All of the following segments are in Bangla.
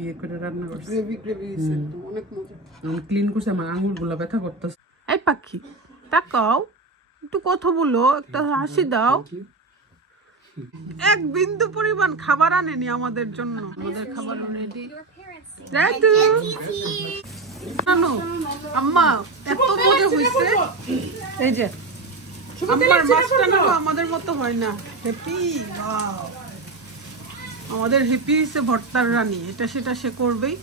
বিয়ে করে রান্না করছে, অনেক মজা। ক্লিন করছে, আমার আঙুলগুলো ব্যথা করতেছে। এই পাখি তাকাও, একটু কথা বলো, একটা হাসি দাও। এক বিন্দু পরিমাণ খাবার আনেনি আমাদের জন্য। আমাদের খাবার রেডি। আম্মা এত মজা হয়েছে। এই যে আমার মাছটা না আমাদের মতো হয় না। হ্যাপি, আমাদের হ্যাপি হচ্ছে ভর্তার রানী, এটা সেটা সে করবেই।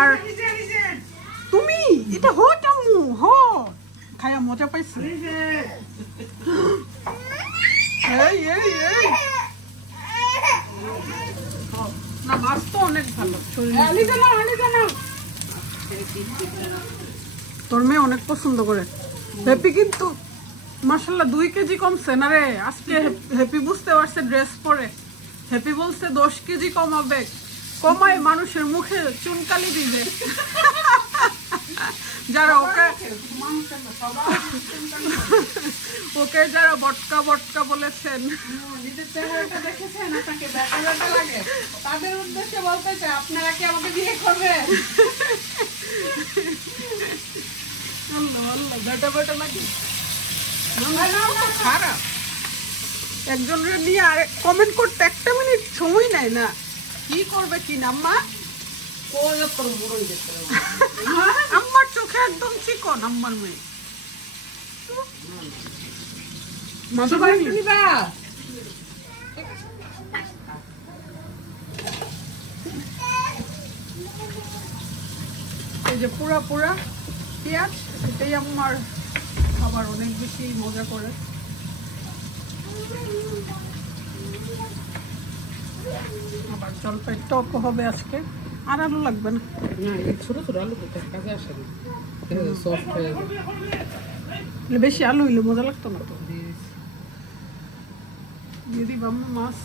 আর তুমি এটা হট আম্মু, হট খায়া মজা পাইছি। না মাছ তো অনেক ভালো, তোর মেয়ে অনেক পছন্দ করে। হ্যাপি কিন্তু মাশাআল্লাহ 2 কেজি কমছে না রে আজকে। হ্যাপি বুঝতে পারছে ড্রেস পরে। হ্যাপি বলছে 10 কেজি কমাবে, কমায় মানুষের মুখে চুনকালি দিবে। যারা ওকে যারা বটকা বটকা বলেছেন, নিজের চেহারাটা দেখেছেন, আপনাকে ব্যথা ব্যথা লাগে, তাদের উদ্দেশ্যে বলতে চাই আপনারা কি আমাকে বিয়ে করবেন? আল্লাহ আল্লাহ বেটা বেটা লাগে খারাপ। একজনের নিয়ে আর কমেন্ট করতে 1 মিনিট সময় নেয় না। কি করবে কি না আম্মা? আম্মার চোখে একদম চিকন আম্মার মেয়ে। এই যে পুরা পুরা পেঁয়াজ, এটাই আমার খাবার অনেক বেশি মজা করে। আবার জলপাই টক হবে আজকে, আর আলু লাগবে না। ছোট ছোট আলু কাজে আসে না, সফট হয়ে যাবে। বেশি আলু হইলে মজা লাগতো না তো। দিয়ে দিবা মাছ।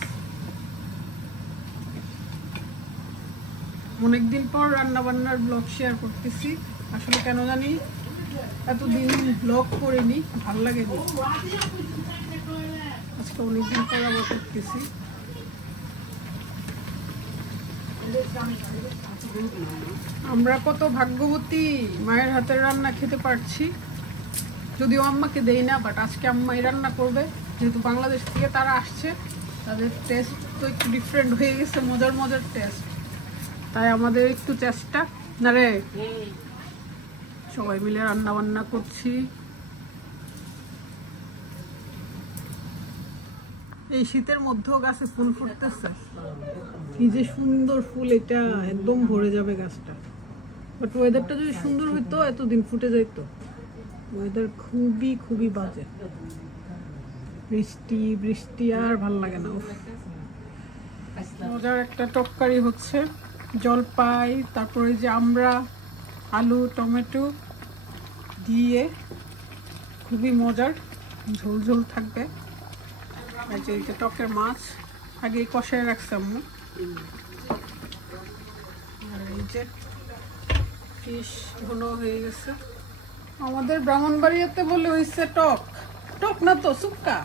অনেকদিন পর রান্না বান্নার ব্লগ শেয়ার করতেছি। আসলে কেন জানি এতদিন ব্লগ করিনি, ভাল লাগেনি। আজকে অনেকদিন পর আবার করতেছি। আমরা কত ভাগ্যবতী, মায়ের হাতের রান্না খেতে পারছি। যদিও আম্মাকে দেই না, বাট আজকে আম্মাই রান্না করবে। যেহেতু বাংলাদেশ থেকে তারা আসছে, তাদের টেস্ট তো একটু ডিফারেন্ট হয়ে গেছে, মজার মজার টেস্ট। তাই আমাদের একটু চেষ্টা না রে, সবাই মিলে রান্না বান্না করছি। এই শীতের মধ্যেও গাছে ফুল ফুটতেছে, কি যে সুন্দর ফুল, এটা একদম ভরে যাবে গাছটা। বাট ওয়েদারটা যদি সুন্দর হইতো এতদিন ফুটে যাইতো। ওয়েদার খুবই খুবই বাজে, বৃষ্টি বৃষ্টি আর ভাল লাগে না। মজার একটা তরকারি হচ্ছে, জলপাই, তারপরে যে আমরা আলু টমেটো দিয়ে, খুবই মজার, ঝোল ঝোল থাকবে। এই যে টকের মাছ আগে কষায় রাখছি আম্মু। আর এই যে ফিশ ঘন হয়ে গেছে। আমাদের ব্রাহ্মণবাড়িয়াতে বলে হয়েছে টক, টক না তো সুক্কা,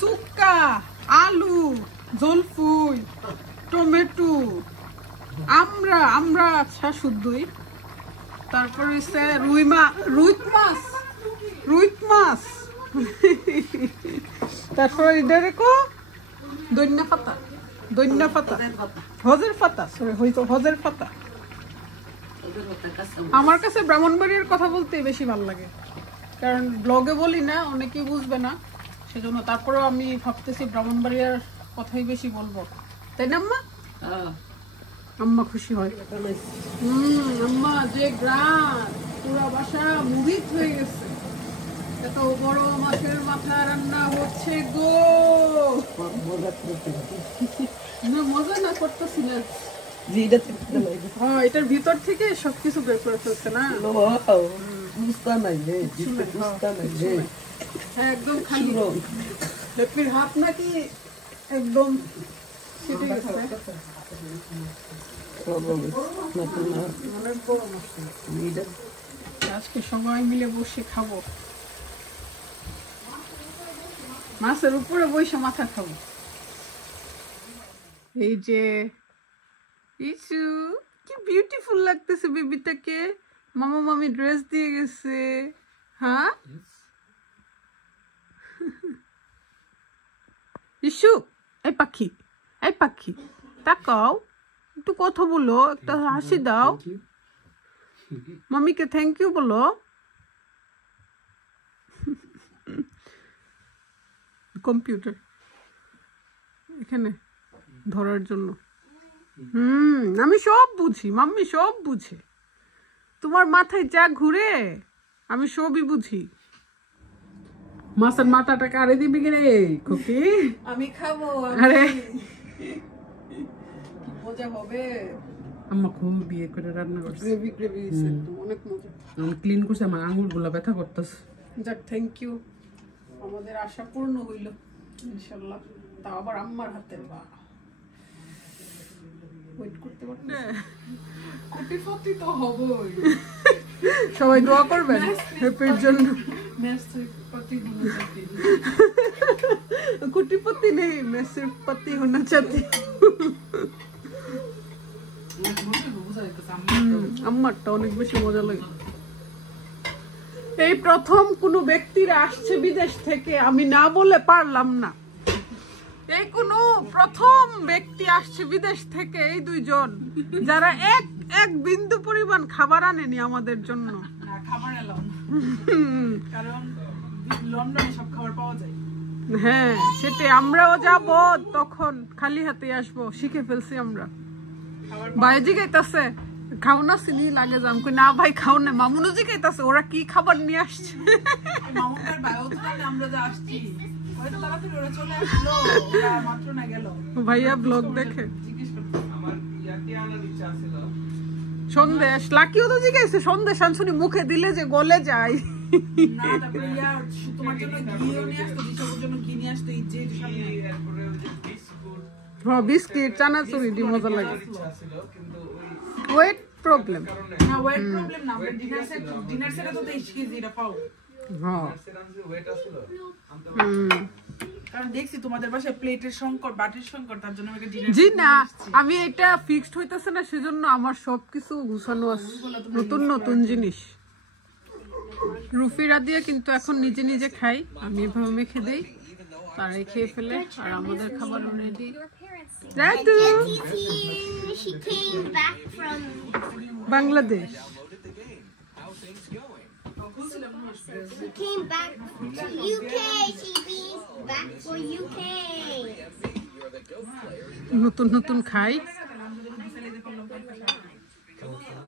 সুক্কা, আলু, জলফুই, টমেটো, আমরা আমরা আচ্ছা শুদ্ধই। তারপর হচ্ছে রুই মাছ, তারপর এটা রেখো দৈন্যা পাতা, হজের পাতা, সরি হয়তো হজের পাতা। আমার কাছে ব্রাহ্মণবাড়ির কথা বলতে বেশি ভালো লাগে, কারণ ব্লগে বলি না, অনেকেই বুঝবে না, সেজন্য। তারপরেও আমি ভাবতেছি ব্রাহ্মণবাড়িয়ার কথাই বেশি বলবো, তাই না আম্মা? আম্মা খুশি হয়। আম্মা যে গ্রাম, পুরা বাসা মুভিত হয়ে গেছে। এত বড় মাছের মাথা রান্না হচ্ছে গো। না মজা না করতেছি না, এটার ভিতর থেকে সবকিছু বের করে ফেলছে না, একদম খালি। লেপির হাত নাকি একদম আজকে সবাই মিলে বসে খাবো, মাছের উপরে বসে মাথা খাবো। এই যে ইসু কি বিউটিফুল লাগতেছে বেবিটাকে। মামা মামি ড্রেস দিয়ে গেছে। হ্যাঁ ইসু, এই পাখি তাকাও, একটু কথা বলো, একটা হাসি দাও, মামিকে থ্যাংক ইউ বলো। কম্পিউটার এখানে ধরার জন্য। আমি সব বুঝি, মাম্মি সব বুঝে। তোমার মাথায় যা ঘুরে আমি সবই বুঝি। মাছের মাথাটা কারে দিবি রে খুকি? আমি খাবো। আরে মজা হবে। আম্মা খুব বিয়ে করে রান্না করছে, গ্রেভি অনেক মজা। আমি ক্লিন করছি, আমার আঙুলগুলো ব্যথা করতেছে। যাক থ্যাংক ইউ, আমাদের আশা পূর্ণ হইল ইনশাল্লাহ। তা আবার আম্মার হাতের ওয়েট করতে পারছি। কোটিপতি তো হবই। সবাই দোয়া করবেন হেপির জন্য। কোটিপতি নেই, মেসের পতি হোনা চাতি। আম্মারটা অনেক বেশি মজা লাগে। এই প্রথম কোনো ব্যক্তিরা আসছে বিদেশ থেকে, আমি না বলে পারলাম না। এই কোনো প্রথম ব্যক্তি আসছে বিদেশ থেকে, এই দুইজন, যারা এক বিন্দু পরিমাণ খাবার আনেনি আমাদের জন্য। খাবার এলাম কারণ লন্ডনে সব খাবার পাওয়া যায়। হ্যাঁ সেটাই, আমরাও যাব তখন খালি হাতে আসবো, শিখে ফেলছি আমরা। ভাই জিগাইতাছে খাও না চিনি লাগে যাম, কই না ভাই খাও না। মামুনও জিগাইতাছে ওরা কি খাবার নিয়ে আসছে। মামুনের ভাইও তো জানে আমরা যে আসছি, হয়তো তাড়াতাড়ি ওরা চলে আসলো, ওরা মাত্র না গেল। ভাইয়া ব্লগ দেখে জিজ্ঞেস করতে আমার ইয়াতে আনার ইচ্ছা ছিল। সন্দেশ লাকিও তো জিগাইছে সন্দেশ আনছুনি মুখে দিলে যে গলে যায়। না, তারপরে তোমার জন্য ঘিও নিয়ে আসতো, দিশার জন্য ঘি নিয়ে আসতো, এই যে সামনে। এরপরে ওই যে বিস্কুট, হ্যাঁ বিস্কিট চানাচুরি দি মজা লাগে। ইচ্ছা ছিল কিন্তু ওই ওয়েট প্রবলেম। না ওয়েট প্রবলেম না, আমরা ডিনার সেটে তো 23 কেজি এটা পাও। হ্যাঁ ওয়েট আসছিল আনতে কারণ দেখছি তোমাদের বাসায় প্লেটের সংকট, বাটির সংকট, তার জন্য আমাকে ডিনার। জি না, আমি এটা ফিক্সড হইতেছে না, সেজন্য আমার সবকিছু গুছানো আছে, নতুন নতুন জিনিস। রুফিরা দিয়ে কিন্তু এখন নিজে নিজে খাই, আমি এভাবে মেখে দেই, তারাই খেয়ে ফেলে, আর আমাদের খাবার ready. Ratu She came back from Bangladesh. She came back to UK. She been back for UK. নতুন নতুন খাই।